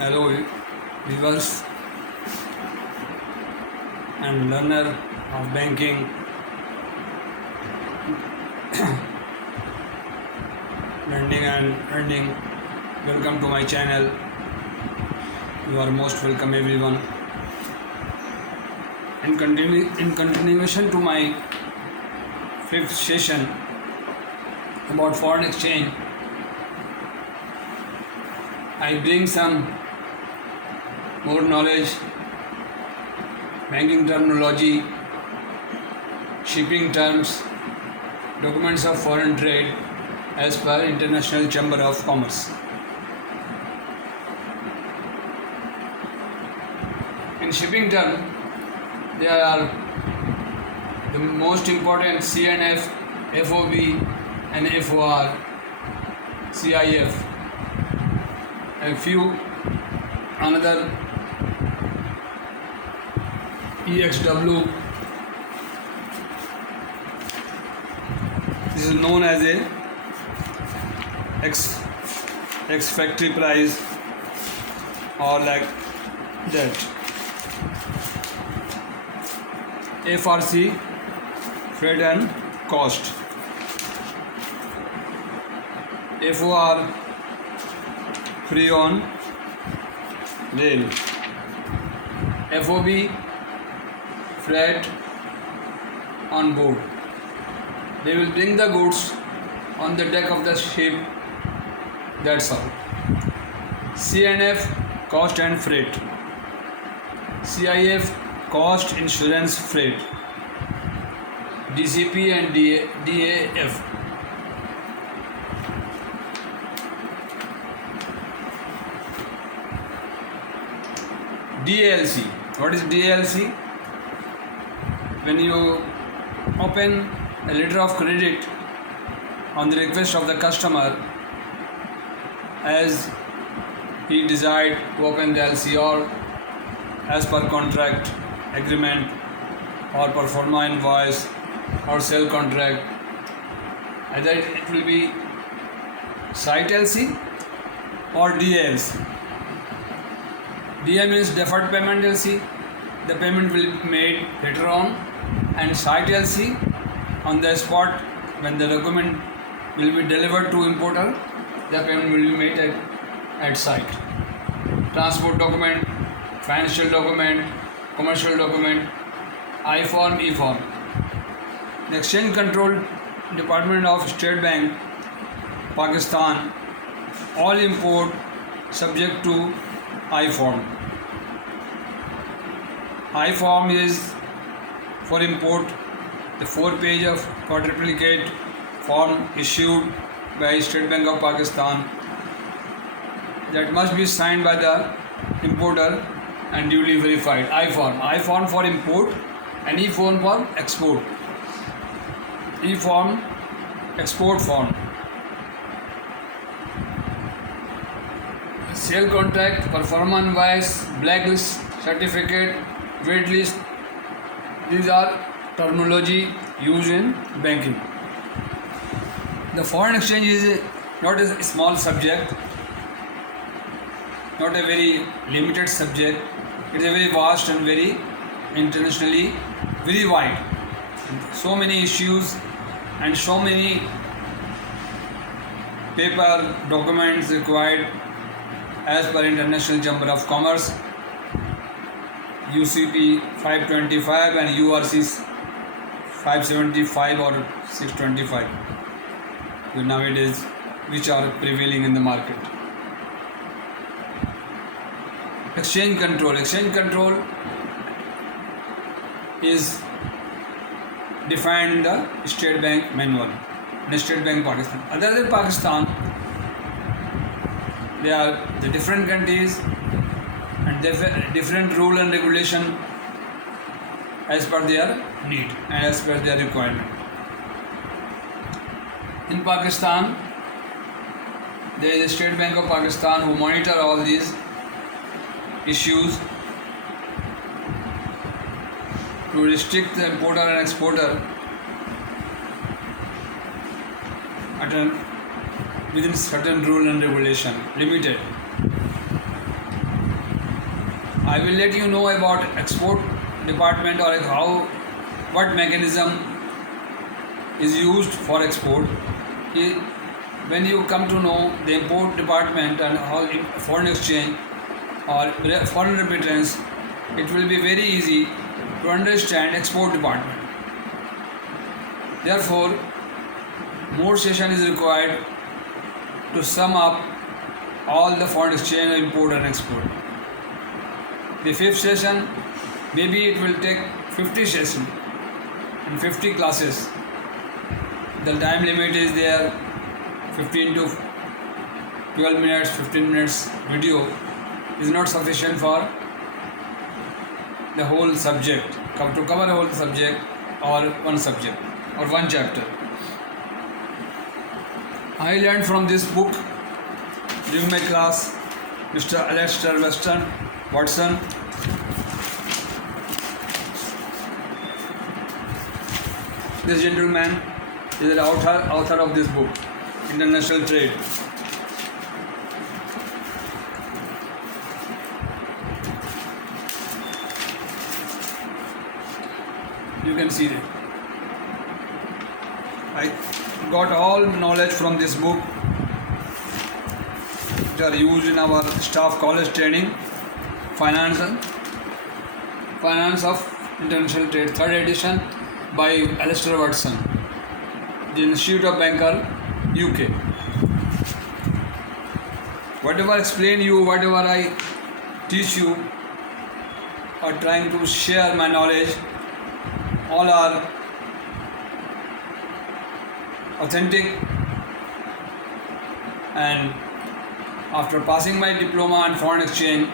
Hello viewers and learner of banking. Lending and earning. Welcome to my channel. You are most welcome, everyone. In continuation to my fifth session about foreign exchange, I bring some more knowledge, banking terminology, shipping terms, documents of foreign trade as per International Chamber of Commerce. In shipping term, there are the most important CNF, FOB and FOR, CIF. A few another EXW. This is known as a ex factory price or like that. FRC, freight and cost. FOR, free on rail. FOB, freight on board. They will bring the goods on the deck of the ship. That's all. CNF, cost and freight. CIF, cost, insurance, freight. DCP and DAF. DLC. What is DLC? When you open a letter of credit on the request of the customer, as he desired to open the LC or as per contract agreement or per forma invoice or sale contract, either it will be site LC or DLC. DA means deferred payment LC. The payment will be made later on, and site LC on the spot when the document will be delivered to importer, the payment will be made at site. Transport document, financial document, commercial document, I-form, E-form. The Exchange Control Department of State Bank, Pakistan, all import subject to I-form. I-form is for import the 4-page of quadruplicate form issued by State Bank of Pakistan that must be signed by the importer and duly verified. I-form. I-form for import and E-form for export. E-form, export form. Sale contract, performa invoice, blacklist certificate, wait list. These are terminology used in banking. The foreign exchange is not a small subject, not a very limited subject. It is a very vast and very internationally very wide. So many issues and so many paper documents required as per International Chamber of Commerce, UCP 525 and URC 575 or 625 nowadays, which are prevailing in the market. Exchange control. Exchange control is defined in the State Bank manual in State Bank Pakistan. Other than Pakistan, there are the different countries and different rule and regulation as per their need and as per their requirement. In Pakistan, there is a State Bank of Pakistan who monitor all these issues to restrict the importer and exporter within certain rule and regulation, limited. I will let you know about export department or what mechanism is used for export. When you come to know the import department and all foreign exchange or foreign remittance, it will be very easy to understand export department. Therefore, more session is required to sum up all the foreign exchange, import and export. The fifth session, maybe it will take 50 sessions and 50 classes. The time limit is there, 15 to 12 minutes, 15 minutes video is not sufficient for the whole subject, to cover a whole subject or one subject or one chapter. I learned from this book during my class, Mr. Alastair Watson. This gentleman is the author of this book, International Trade. You can see it. I got all knowledge from this book, which are used in our staff college training, Finance of International Trade, 3rd edition by Alastair Watson, the Institute of Banker, UK. Whatever I explain you, whatever I teach you, or trying to share my knowledge, all are authentic, and after passing my diploma in foreign exchange,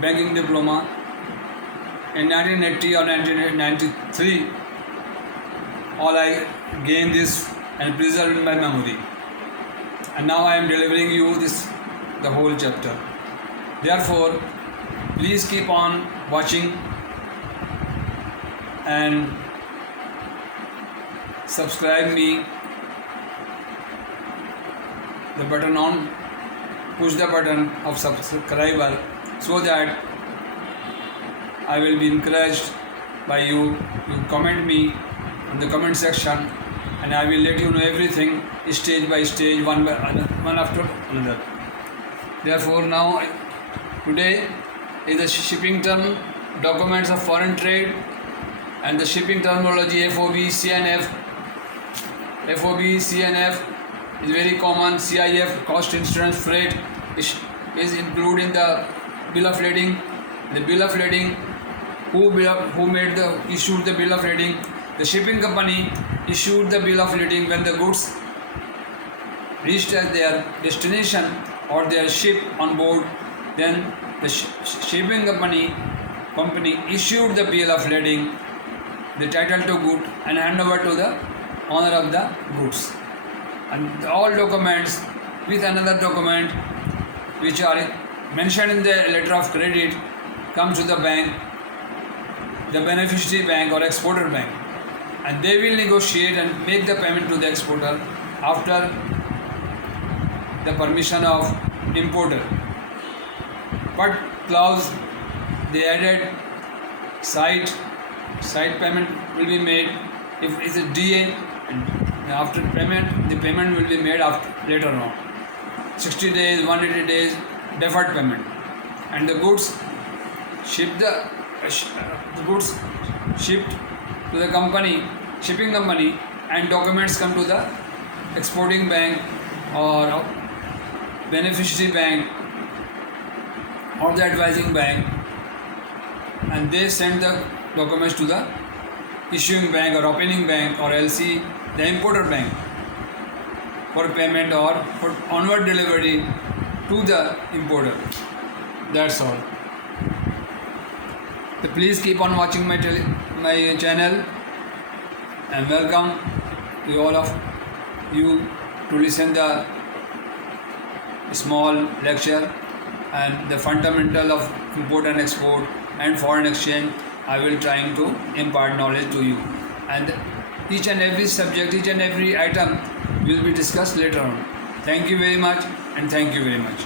banking diploma in 1980 or 1993, all I gained this and preserved in my memory, and now I am delivering you the whole chapter. Therefore, please keep on watching and subscribe me. The button on, push the button of subscriber so that I will be encouraged by you. You comment me in the comment section, and I will let you know everything stage by stage, one after another. Therefore, now today is the shipping term, documents of foreign trade, and the shipping terminology FOB, CNF. FOB, CNF is very common. CIF, cost insurance freight, is included in the bill of lading. The bill of lading, issued the bill of lading? The shipping company issued the bill of lading when the goods reached at their destination or their ship on board. Then the shipping company issued the bill of lading, the title to good, and hand over to the owner of the goods. And all documents with another document which are mentioned in the letter of credit comes to the bank, the beneficiary bank or exporter bank, and they will negotiate and make the payment to the exporter after the permission of importer. But clause they added, side payment will be made if it's a DA, and after payment, the payment will be made later on. 60 days, 180 days, deferred payment. And the goods shipped to the company, shipping company, and documents come to the exporting bank or beneficiary bank or the advising bank, and they send the documents to the issuing bank or opening bank or LC, the importer bank, for payment or for onward delivery to the importer. That's all. So please keep on watching my channel, and welcome to all of you to listen the small lecture and the fundamental of import and export and foreign exchange. I will trying to impart knowledge to you, and each and every subject, each and every item will be discussed later on. Thank you very much, and thank you very much.